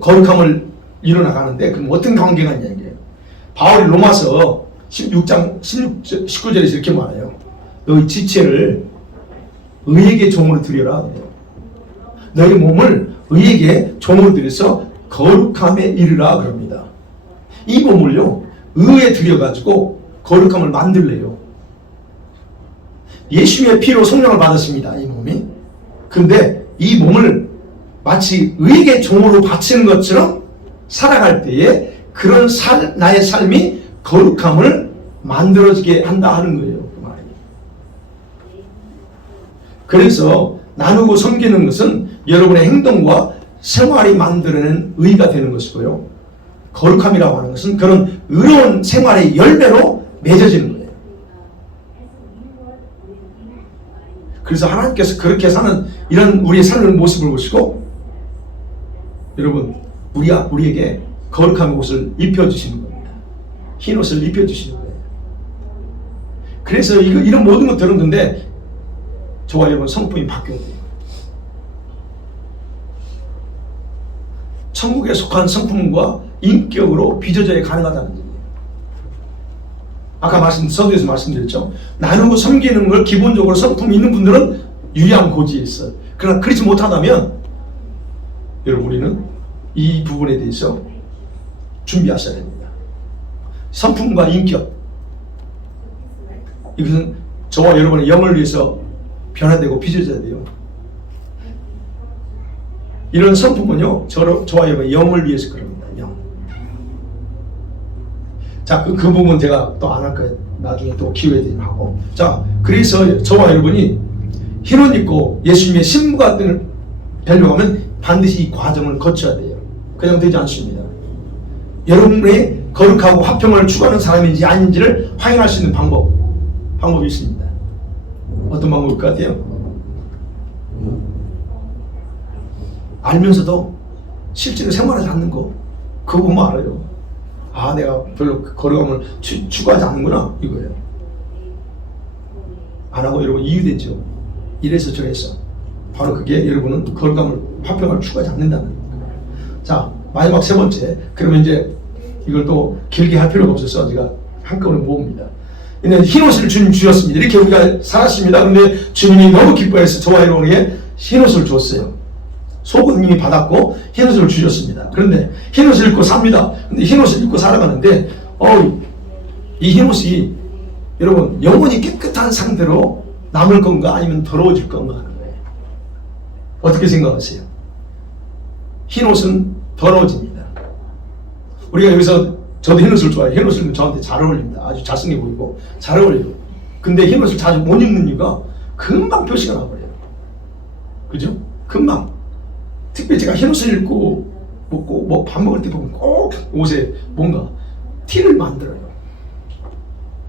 거룩함을 이뤄나가는데 그럼 어떤 관계가 있냐 이게요. 바울이 로마서 16장 19절에서 이렇게 말해요. 너희 지체를 의에게 종으로 드려라. 너희 몸을 의에게 종으로 드려서 거룩함에 이르라 그럽니다. 이 몸을요 의에 드려가지고 거룩함을 만들래요. 예수의 피로 성령을 받았습니다. 이 몸이. 근데 이 몸을 마치 의에게 종으로 바치는 것처럼 살아갈 때에 그런 나의 삶이 거룩함을 만들어지게 한다 하는 거예요. 그 말이. 그래서 나누고 섬기는 것은 여러분의 행동과 생활이 만들어낸 의가 되는 것이고요. 거룩함이라고 하는 것은 그런 의로운 생활의 열매로 맺어지는 거예요. 그래서 하나님께서 그렇게 사는 이런 우리의 삶의 모습을 보시고 여러분 우리에게 거룩함의 옷을 입혀주시는 겁니다. 흰 옷을 입혀주시는 거예요. 그래서 이런 모든 것들은 근데 저와 여러분 성품이 바뀌어야 돼요. 천국에 속한 성품과 인격으로 빚어져야 가능하다는 얘기예요. 아까 서두에서 말씀드렸죠. 나누고 섬기는 걸 기본적으로 성품이 있는 분들은 유리한 고지에 있어요. 그러나 그렇지 못하다면 여러분 우리는 이 부분에 대해서 준비하셔야 됩니다. 성품과 인격, 이것은 저와 여러분의 영을 위해서 변화되고 빚어져야 돼요. 이런 성품은요 저와 여러분의 영을 위해서 그럽니다. 영. 자, 그 부분 제가 또 안 할 거예요. 나중에 또 기회 되면 하고. 자, 그래서 저와 여러분이 흰옷 입고 예수님의 신부가 되려고 하면 반드시 이 과정을 거쳐야 돼요. 그냥 되지 않습니다. 여러분의 거룩하고 화평을 추구하는 사람인지 아닌지를 확인할 수 있는 방법이 있습니다. 어떤 방법일 것 같아요? 알면서도 실제로 생활하지 않는 거, 그거 보면 알아요. 아, 내가 별로 거룩함을 추구하지 않는구나, 이거예요. 안 하고 여러분 이유되죠. 이래서 저래서. 바로 그게 여러분은 거룩함을, 화평을 추구하지 않는다는 거예요. 자, 마지막 세 번째. 그러면 이제 이걸 또 길게 할 필요가 없어서 제가 한꺼번에 모읍니다. 근데 흰옷을 주님 주셨습니다. 이렇게 우리가 살았습니다. 근데 주님이 너무 기뻐해서 저와 여러분에게 흰옷을 줬어요. 속은 이미 받았고 흰옷을 주셨습니다. 그런데 흰옷을 입고 삽니다. 근데 흰옷을 입고 살아가는데 이 흰옷이 여러분 영원히 깨끗한 상태로 남을 건가 아니면 더러워질 건가 하는 거예요. 어떻게 생각하세요? 흰옷은 더러워집니다. 우리가 여기서 저도 흰옷을 좋아해요. 흰옷은 저한테 잘 어울립니다. 아주 잘생겨 보이고 잘 어울려요. 근데 흰옷을 자주 못 입는 이유가 금방 표시가 나버려요. 그죠? 금방. 특별히 제가 흰옷을 입고 먹고 밥 먹을 때 보면 꼭 옷에 뭔가 티를 만들어요.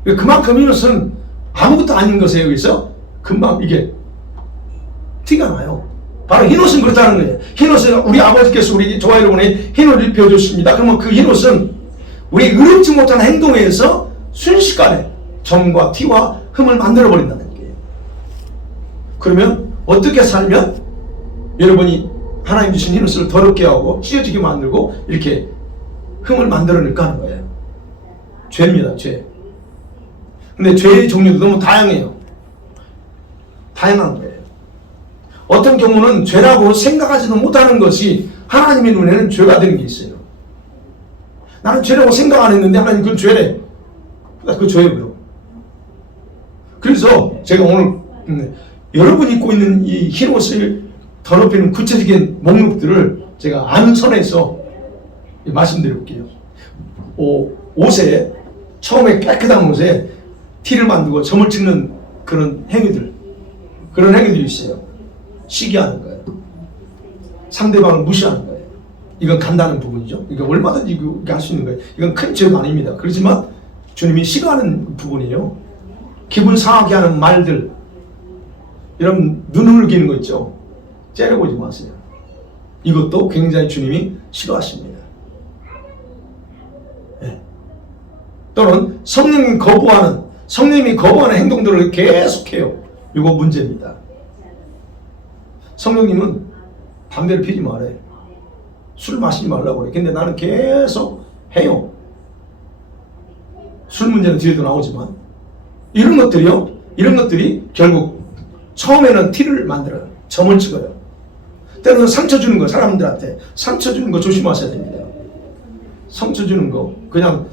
그만큼 흰옷은 아무것도 아닌 것에 여기서 금방 이게 티가 나요. 바로 흰옷은 그렇다는 거예요. 흰옷은 우리 아버지께서 우리 저와 여러분의 흰옷을 입혀줬습니다. 그러면 그 흰옷은 우리 의롭지 못한 행동에 의해서 순식간에 점과 티와 흠을 만들어버린다는 거예요. 그러면 어떻게 살면 여러분이 하나님 주신 흰옷을 더럽게 하고 찢어지게 만들고 이렇게 흠을 만들어낼까 하는 거예요. 죄입니다. 죄. 근데 죄의 종류도 너무 다양해요. 다양한 거예요. 어떤 경우는 죄라고 생각하지도 못하는 것이 하나님의 눈에는 죄가 되는 게 있어요. 나는 죄라고 생각 안 했는데 하나님 그건 죄래. 그 죄고요. 그래서 제가 오늘 여러분이 입고 있는 이 흰옷을 더럽히는 구체적인 목록들을 제가 아는 선에서 말씀드려볼게요. 옷에 처음에 깨끗한 옷에 티를 만들고 점을 찍는 그런 행위들이 있어요. 시기하는 거예요. 상대방을 무시하는 거예요. 이건 간다는 부분이죠. 이거 얼마든지 이렇게 할 수 있는 거예요. 이건 큰 죄는 아닙니다. 그렇지만 주님이 싫어하는 부분이에요. 기분 상하게 하는 말들, 여러분 눈을 기는 거 있죠? 째려보지 마세요. 이것도 굉장히 주님이 싫어하십니다. 네. 또는 성령님이 거부하는 행동들을 계속해요. 이거 문제입니다. 성령님은 담배를 피지 말아요. 술 마시지 말라고 해요. 근데 나는 계속 해요. 술 문제는 뒤에도 나오지만 이런 것들이 결국 처음에는 티를 만들어요. 점을 찍어요. 때로는 상처 주는 거, 사람들한테 상처 주는 거 조심하셔야 됩니다. 상처 주는 거, 그냥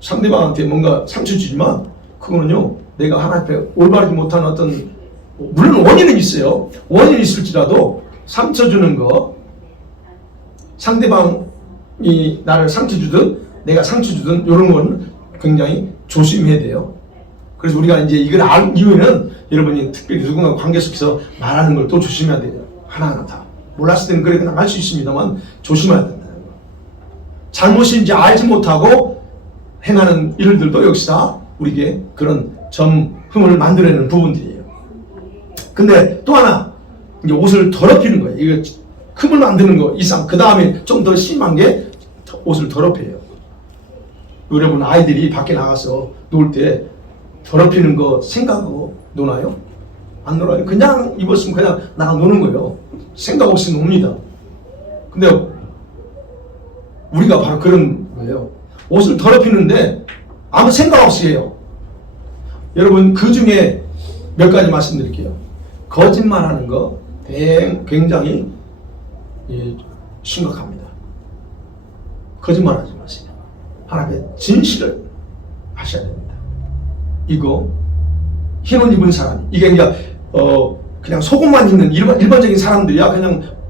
상대방한테 뭔가 상처 주지만 그거는요, 내가 하나님 앞에 올바르지 못한 어떤, 물론 원인은 있어요. 원인이 있을지라도 상처 주는 거, 상대방이 나를 상처 주든 내가 상처 주든 이런 건 굉장히 조심해야 돼요. 그래서 우리가 이제 이걸 알 이유에는 여러분이 특별히 누군가 관계 속에서 말하는 걸 또 조심해야 돼요. 하나하나 다. 몰랐을 때는 그래 그냥 할 수 있습니다만 조심해야 된다는 거. 잘못인지 알지 못하고 행하는 일들도 역시나 우리에게 그런 점흠을 만들어내는 부분들이에요. 근데 또 하나, 이제 옷을 더럽히는 거예요. 이거 흠을 만드는 거 이상, 그 다음에 좀 더 심한 게 옷을 더럽혀요. 여러분 아이들이 밖에 나가서 놀 때 더럽히는 거 생각하고 노나요? 안 놀아요. 그냥 입었으면 그냥 나가 노는 거예요. 생각 없이 놉니다. 근데 우리가 바로 그런 거예요. 옷을 더럽히는데 아무 생각 없이 해요. 여러분 그 중에 몇 가지 말씀드릴게요. 거짓말하는 거 굉장히 심각합니다. 거짓말하지 마세요. 하나님의 진실을 하셔야 됩니다. 이거 흰옷 입은 사람, 이게 그냥 속옷만 입는 일반적인 사람들이야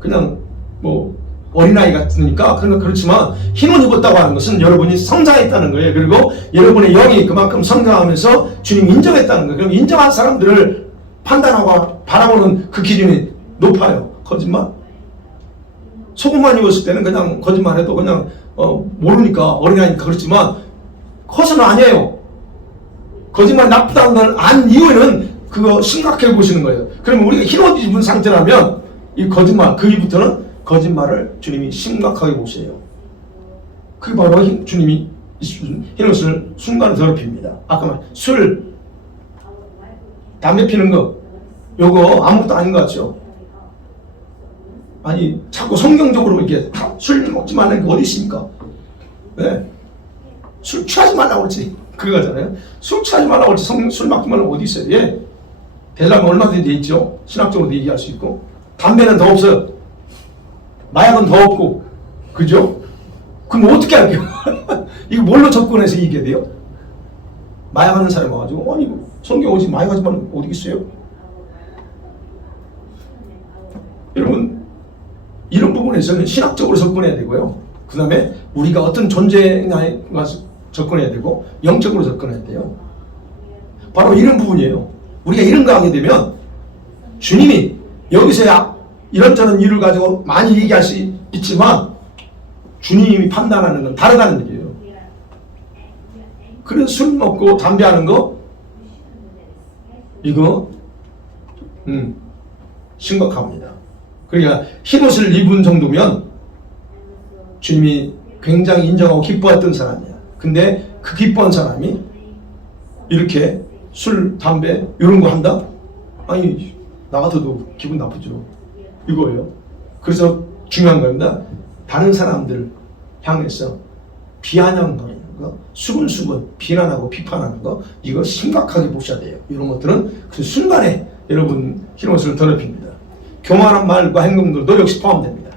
그냥 뭐 어린아이 같으니까 그렇지만 흰옷 입었다고 하는 것은 여러분이 성장했다는 거예요. 그리고 여러분의 영이 그만큼 성장하면서 주님 인정했다는 거예요. 그럼 인정한 사람들을 판단하고 바라보는 그 기준이 높아요. 거짓말. 속옷만 입었을 때는 그냥 거짓말해도 그냥 모르니까 어린아이니까 그렇지만 커서는 아니에요. 거짓말이 나쁘다는 걸 안 이유에는 그거 심각해 보시는 거예요. 그러면 우리가 흰옷 입은 상태라면 이 거짓말, 그 이후부터는 거짓말을 주님이 심각하게 보세요. 그게 바로 주님이 흰옷을 순간에 더럽힙니다. 아까 말 술, 담배 피는 거, 요거 아무것도 아닌 것 같죠? 아니 자꾸 성경적으로 이렇게 술 먹지 말라는 게 어디 있습니까? 네. 술 취하지 말라고 그러지. 그거잖아요. 술 취하지 말라고 그러지. 술 먹지 말라고 어디 있어요? 예. 대답은 얼마든지 돼 있죠. 신학적으로도 얘기할 수 있고. 담배는 더 없어요. 마약은 더 없고. 그죠? 그럼 어떻게 할게요? 이거 뭘로 접근해서 이기게 돼요? 마약하는 사람 와가지고 아니 성경 오지 마약하지 말라고 어디 있어요? 여러분 이런 부분에서는 신학적으로 접근해야 되고요. 그 다음에 우리가 어떤 존재에 접근해야 되고 영적으로 접근해야 돼요. 바로 이런 부분이에요. 우리가 이런 거 하게 되면 주님이 여기서야 이런저런 일을 가지고 많이 얘기할 수 있지만 주님이 판단하는 건 다르다는 얘기예요. 그래서 술 먹고 담배 하는 거 이거 심각합니다. 그러니까 흰옷을 입은 정도면 주님이 굉장히 인정하고 기뻐했던 사람이야. 근데 그 기뻐한 사람이 이렇게 술, 담배 이런 거 한다? 아니 나 같아도 기분 나쁘죠. 이거예요. 그래서 중요한 겁니다. 다른 사람들 향해서 비아냥거리는 거, 수근수근 비난하고 비판하는 거 이거 심각하게 보셔야 돼요. 이런 것들은 그 순간에 여러분 흰옷을 더럽힙니다. 교만한 말과 행동들도 역시 포함됩니다.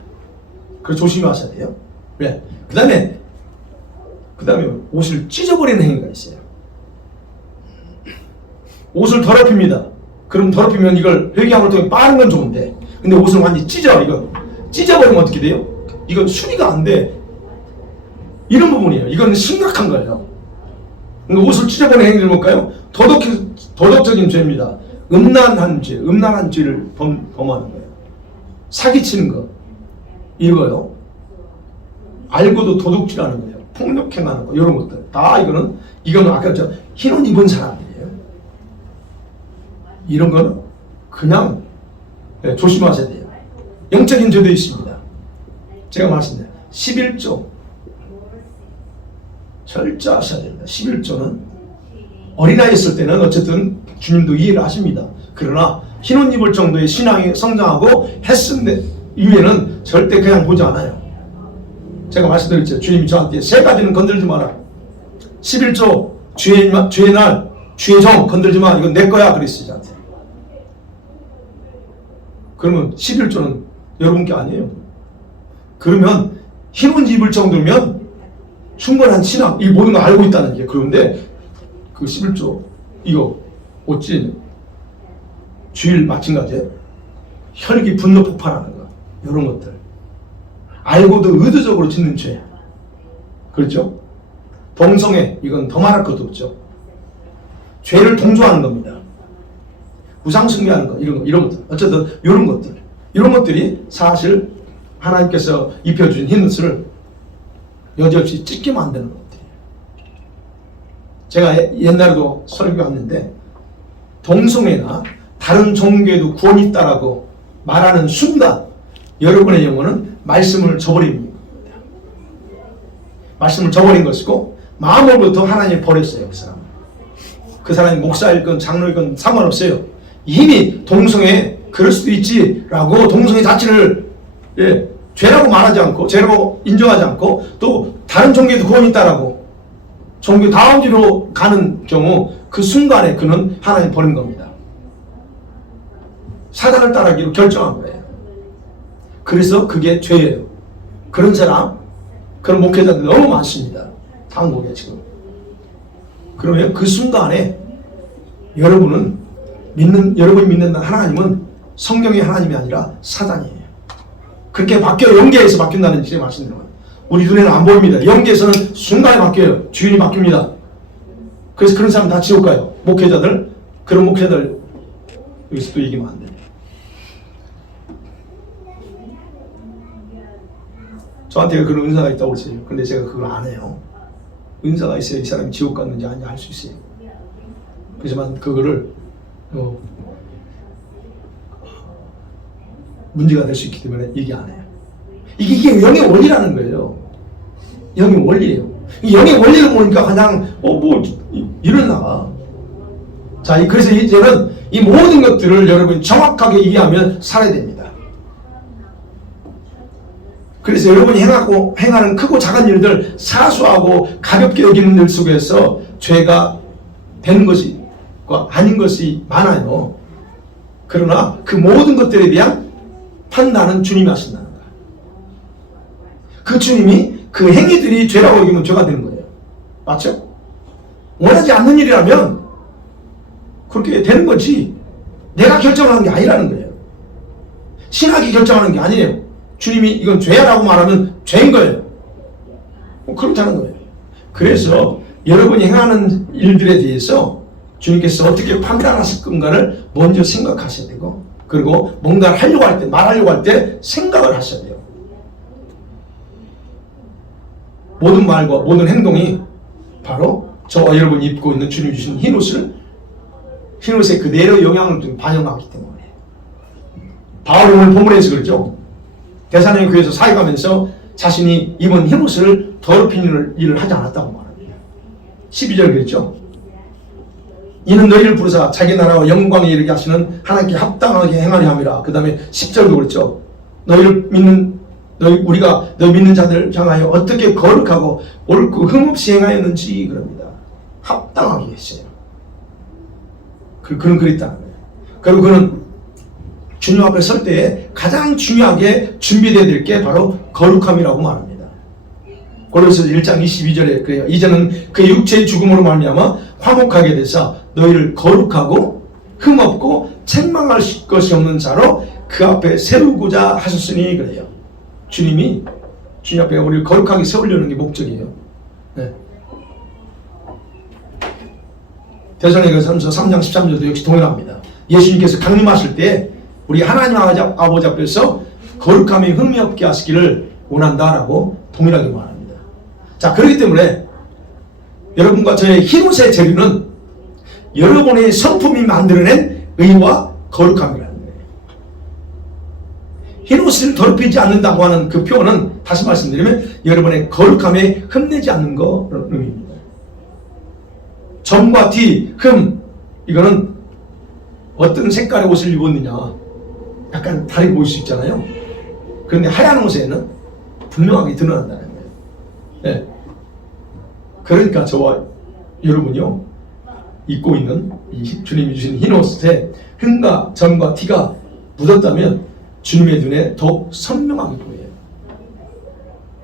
그래서 조심하셔야 돼요. 왜? 그 다음에 옷을 찢어버리는 행위가 있어요. 옷을 더럽힙니다. 그럼 더럽히면 이걸 회개함을 통해 빠른 건 좋은데 근데 옷을 완전히 이거 찢어버리면 어떻게 돼요? 이건 수리가 안 돼. 이런 부분이에요. 이건 심각한 거예요. 그러니까 옷을 찢어버리는 행위를 볼까요? 도덕적인 죄입니다. 음란한 죄를 범하는 거예요. 사기치는 거 이거요. 알고도 도둑질하는 거예요. 폭력행하는 거 이런 것들 다 이거는 아까 흰옷 입은 사람들이에요. 이런 거는 그냥 조심하셔야 돼요. 영적인 죄도 있습니다. 제가 말씀드려요. 11조 철저하셔야 됩니다. 11조는 어린아이였을 때는 어쨌든 주님도 이해를 하십니다. 그러나 흰옷 입을 정도의 신앙이 성장하고 했을 이후에는 절대 그냥 보지 않아요. 제가 말씀드렸죠. 주님이 저한테 세 가지는 건들지 마라. 11조 주의 날 주의 종 건들지 마. 이건 내 거야. 그랬어요. 저한테. 그러면 11조는 여러분께 아니에요. 그러면 흰옷 입을 정도면 충분한 신앙, 이 모든 걸 알고 있다는 게. 그런데 그 11조 이거 어찌 주일 마찬가지예요. 혈기 분노 폭발하는 거, 이런 것들 알고도 의도적으로 짓는 죄. 그렇죠? 동성애, 이건 더 말할 것도 없죠. 죄를 동조하는 겁니다. 우상 숭배하는 거, 이런 것들. 어쨌든 이런 것들이 사실 하나님께서 입혀준 흰옷을 여지없이 찢게 만드는 것들이에요. 제가 옛날에도 설교 왔는데 동성애나 다른 종교에도 구원이 있다라고 말하는 순간 여러분의 영혼은 말씀을 저버린 겁니다. 말씀을 저버린 것이고 마음으로부터 하나님을 버렸어요. 그 사람이 목사일건 장로일건 상관없어요. 이미 동성애 그럴 수도 있지라고 동성애 자체를 죄라고 말하지 않고 죄라고 인정하지 않고 또 다른 종교에도 구원이 있다라고 종교 다음지로 가는 경우 그 순간에 그는 하나님 버린 겁니다. 사단을 따르기로 결정한 거예요. 그래서 그게 죄예요. 그런 사람, 그런 목회자들 너무 많습니다. 한국에 지금. 그러면 그 순간에 여러분이 믿는 하나님은 성경의 하나님이 아니라 사단이에요. 그렇게 바뀌어요. 영계에서 바뀐다는 제 말씀드려요. 우리 눈에는 안 보입니다. 영계에서는 순간에 바뀌어요. 주인이 바뀝니다. 그래서 그런 사람 다 지옥 가요. 목회자들, 그런 목회자들 여기서 또 얘기하면 안 돼요. 저한테 그런 은사가 있다고 그랬어요. 근데 제가 그걸 안 해요. 은사가 있어야 이 사람이 지옥 갔는지 아닌지 알 수 있어요. 그렇지만 그거를 문제가 될 수 있기 때문에 얘기 안 해요. 이게 영의 원리라는 거예요. 영의 원리예요. 영의 원리를 모르니까 그냥 이러나. 자, 그래서 이제는 이 모든 것들을 여러분이 정확하게 이해하면 살아야 됩니다. 그래서 여러분이 행하는 크고 작은 일들, 사소하고 가볍게 여기는 일 속에서 죄가 된 것이 아닌 것이 많아요. 그러나 그 모든 것들에 대한 판단은 주님이 하신다는 거예요. 그 주님이 그 행위들이 죄라고 여기면 죄가 되는 거예요. 맞죠? 원하지 않는 일이라면 그렇게 되는 거지 내가 결정하는 게 아니라는 거예요. 신학이 결정하는 게 아니에요. 주님이 이건 죄야라고 말하면 죄인 거예요. 그렇다는 거예요. 그래서 여러분이 행하는 일들에 대해서 주님께서 어떻게 판단하실 건가를 먼저 생각하셔야 되고, 그리고 뭔가를 하려고 할 때, 말하려고 할 때 생각을 하셔야 돼요. 모든 말과 모든 행동이 바로 저와 여러분이 입고 있는 주님 주신 흰옷의 그대로 영향을 좀 반영하기 때문에. 바울이 오늘 본문에서 그러죠. 데살로니가 교회에서 사역하면서 자신이 입은 흰옷을 더럽히는 일을 하지 않았다고 말합니다. 12절 그랬죠. 이는 너희를 부르사 자기 나라와 영광에 이르게 하시는 하나님께 합당하게 행하려 함이라. 그 다음에 10절도 그랬죠. 너희 믿는 자들 향하여 어떻게 거룩하고 옳고 흠없이 행하였는지 그럽니다. 합당하게 했어요. 그는 그랬다는 거예요. 그리고 그는 주님 앞에 설 때에 가장 중요하게 준비되어야 될 게 바로 거룩함이라고 말합니다. 고린도서 1장 22절에 그래요. 이제는 그 육체의 죽음으로 말미암아 화목하게 되사 너희를 거룩하고 흠없고 책망할 것이 없는 자로 그 앞에 세우고자 하셨으니 그래요. 주님이 주님 앞에 우리를 거룩하게 세우려는 게 목적이에요. 네. 데살로니가전서 3장 13절도 역시 동일합니다. 예수님께서 강림하실 때 우리 하나님 아버지 앞에서 거룩함이 흠이 없게 하시기를 원한다라고 동일하게 말합니다. 자, 그렇기 때문에 여러분과 저의 흰옷의 재료는 여러분의 성품이 만들어낸 의와 거룩함이라는 흰옷을 더럽히지 않는다고 하는 그 표현은 다시 말씀드리면 여러분의 거룩함에 흠내지 않는 거라는 의미입니다. 점과 티, 흠, 이거는 어떤 색깔의 옷을 입었느냐 약간 다르게 보일 수 있잖아요. 그런데 하얀 옷에는 분명하게 드러난다는 거예요. 네. 그러니까 저와 여러분이요 입고 있는 이 주님이 주신 흰 옷에 흠과 점과 티가 묻었다면 주님의 눈에 더욱 선명하게 보여요.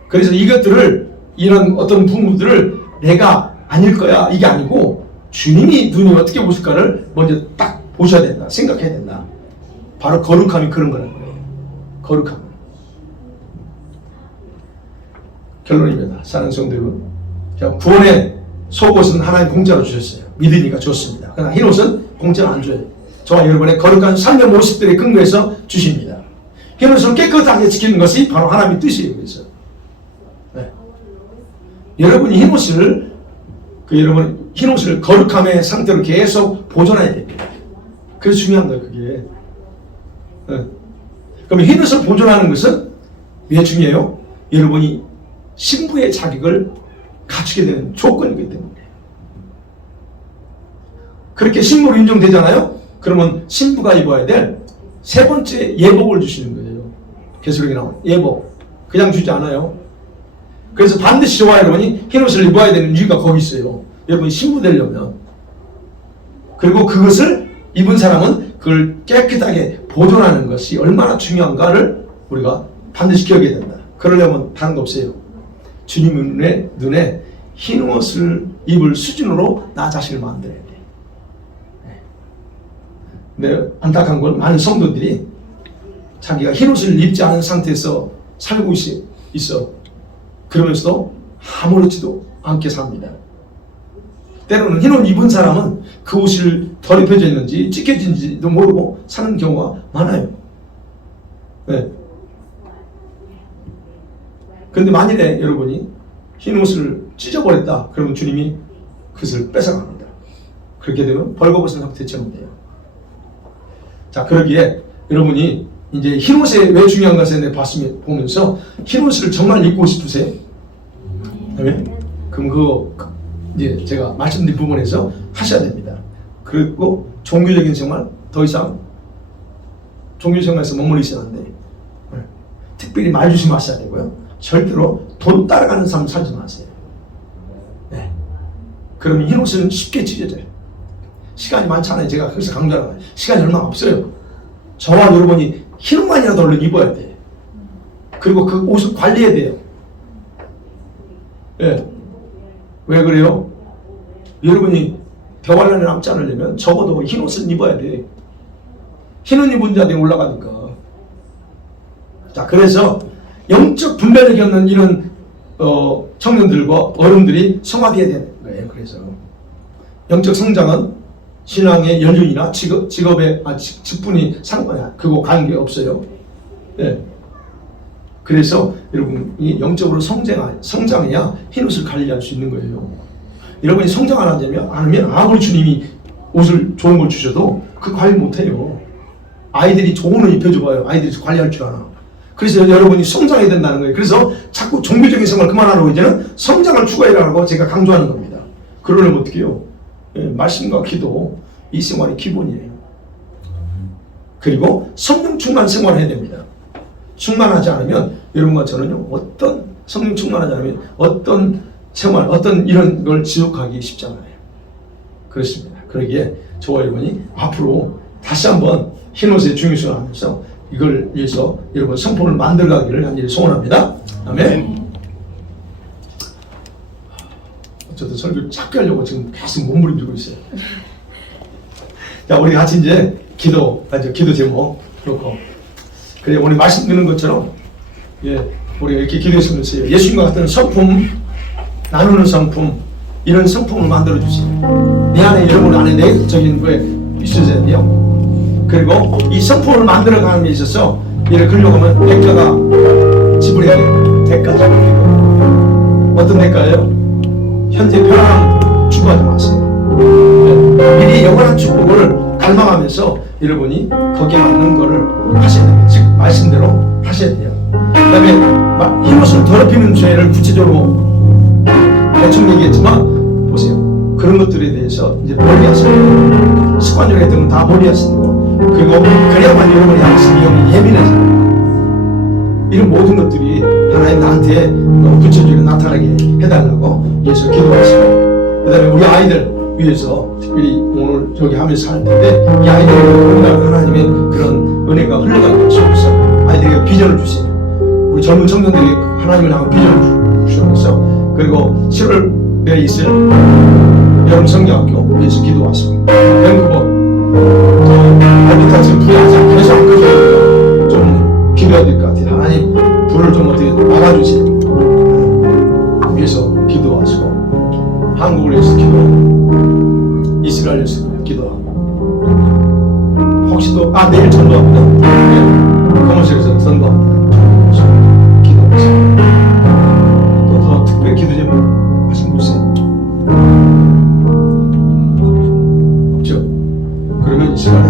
그래서 이것들을 이런 어떤 부분들을 내가 아닐 거야 이게 아니고 주님이 눈이 어떻게 보실까를 먼저 딱 보셔야 된다. 생각해야 된다. 바로 거룩함이 그런 거라는 거예요. 거룩함. 결론입니다. 사랑하는 성도 여러분, 구원의 속옷은 하나님 공짜로 주셨어요. 믿으니까 좋습니다. 그러나 흰옷은 공짜로 안 줘요. 저와 여러분의 거룩한 삶의 모습들에 근거해서 주십니다. 흰옷을 깨끗하게 지키는 것이 바로 하나님의 뜻이에요. 그래서 네. 여러분이 여러분 흰옷을 거룩함의 상태로 계속 보존해야 됩니다. 그게 중요한 거예요. 그게. 네. 그럼 흰옷을 보존하는 것은 왜 중요해요? 여러분이 신부의 자격을 갖추게 되는 조건이기 때문에. 그렇게 신부로 인정되잖아요? 그러면 신부가 입어야 될 세 번째 예복을 주시는 거예요. 계시록에 나오는 예복. 그냥 주지 않아요. 그래서 반드시 저와 여러분이 흰옷을 입어야 되는 이유가 거기 있어요. 여러분이 신부 되려면. 그리고 그것을 입은 사람은 그걸 깨끗하게 보존하는 것이 얼마나 중요한가를 우리가 반드시 기억해야 된다. 그러려면 다른 거 없어요. 주님의 눈에 흰옷을 입을 수준으로 나 자신을 만들어야 돼. 네, 안타까운 건 많은 성도들이 자기가 흰옷을 입지 않은 상태에서 살고 있어. 그러면서도 아무렇지도 않게 삽니다. 때로는 흰옷 입은 사람은 그 옷을 덜 입혀져 있는지 찢겨진지도 모르고 사는 경우가 많아요. 네. 그런데 만일에 여러분이 흰옷을 찢어버렸다. 그러면 주님이 그것을 뺏어갑니다. 그렇게 되면 벌거벗은 상태처럼 돼요. 자, 그러기에 여러분이 이제 흰옷에 왜 중요한 것을 보면서 흰옷을 정말 입고 싶으세요? 네? 그럼 그거 이제 제가 말씀드린 부분에서 하셔야 됩니다. 그리고 종교적인 생활 더 이상 종교 생활에서 머무르시면 안 돼요. 네. 특별히 말 조심하셔야 되고요. 절대로 돈 따라가는 삶 살지 마세요. 네. 그러면 흰옷은 쉽게 찢어져요. 시간이 많잖아요. 제가 그래서 강조하는 거예요. 시간이 얼마 없어요. 저와 여러분이 흰옷만이라도 얼른 입어야 돼. 그리고 그 옷을 관리해야 돼요. 예. 왜 그래요? 여러분이 대관련에 남지 않으려면 적어도 흰옷은 입어야 돼. 흰옷 입은 자들이 올라가니까. 자, 그래서 영적 분별력이 없는 이런 청년들과 어른들이 성화되어야 되는 거예요. 그래서 영적 성장은 신앙의 연륜이나 직업의 직분이 상관이야. 그거 관계 없어요. 네. 그래서 여러분이 영적으로 성장해야 흰옷을 관리할 수 있는 거예요. 여러분이 성장 안 하면 아무리 주님이 옷을 좋은 걸 주셔도 그 관리 못해요. 아이들이 좋은 옷 입혀줘봐요. 아이들이 관리할 줄 알아. 그래서 여러분이 성장해야 된다는 거예요. 그래서 자꾸 종교적인 생활 그만하라고 이제는 성장을 추구해라고 제가 강조하는 겁니다. 그러려면 어떻게 해요? 예, 말씀과 기도, 이 생활이 기본이에요. 그리고 성령 충만 생활을 해야 됩니다. 충만하지 않으면 여러분과 저는요, 어떤 성령 충만하지 않으면 어떤 생활, 어떤 이런 걸 지속하기 쉽잖아요. 그렇습니다. 그러기에 저와 여러분이 앞으로 다시 한번 흰옷의 중요성을 하면서 이걸 위해서 여러분 성품을 만들어가기를 간절히 소원합니다. 아멘. 어쨌든 설교 짧게 하려고 지금 계속 몸부림치고 있어요. 자, 우리 같이 이제 기도 제목 그렇고 그래 오늘 말씀 드리는 것처럼 우리가 이렇게 기도했으면서 예수님과 같은 성품 나누는 성품 이런 성품을 만들어 주세요. 내 안에 여러분 안에 내적인 거에 있어야 돼요. 그리고 이 성품을 만들어가는 데 있어서 이를 그리려고 하면 대가가 지불해야 돼요. 대가 지불해요. 어떤 대가예요? 현재 편안함 추구하지 마세요. 미리 영원한 축복을 갈망하면서 여러분이 거기에 맞는 거를 하셔야 됩니다. 즉 말씀대로 하셔야 돼요. 그 다음에 흰옷을 더럽히는 죄를 구체적으로 대충 얘기했지만 보세요. 그런 것들에 대해서 이제 멀리 하시는 습관적으로 했던 건 다 멀리 하시는 거. 그리고 그래야만 여러분의 양심이 영이 예민해져요. 이런 모든 것들이 하나님 나한테 구체적으로 나타나게 해달라고 위해서 기도하시고, 그 다음에 우리 아이들 위해서 특별히 오늘 저기 하면서 할 텐데, 이 아이들에게 하나님의 그런 은혜가 흘러가는 것이 없어. 아이들에게 비전을 주세요. 우리 젊은 청년들에게 하나님을 향한 비전을 주셔서, 그리고 7월에 있을 여름 성경학교 위해서 기도하시고, 밴쿠버 알비타 지금 불이 아직 계속 안 꺼져요. 좀 기도해야 될 것 같아요. 하나님 불을 좀 어떻게 막아주세요. 위해서 기도하시고, 한국을 위해서 기도하고, 이스라엘 위해서 기도하고, 혹시 또 내일 전도합니다. 네, 검은색에서 전도합니다. 기도하시고, 또 더 특별히 기도 제목 하신 분 있어요? 없죠? 그러면 이 시간에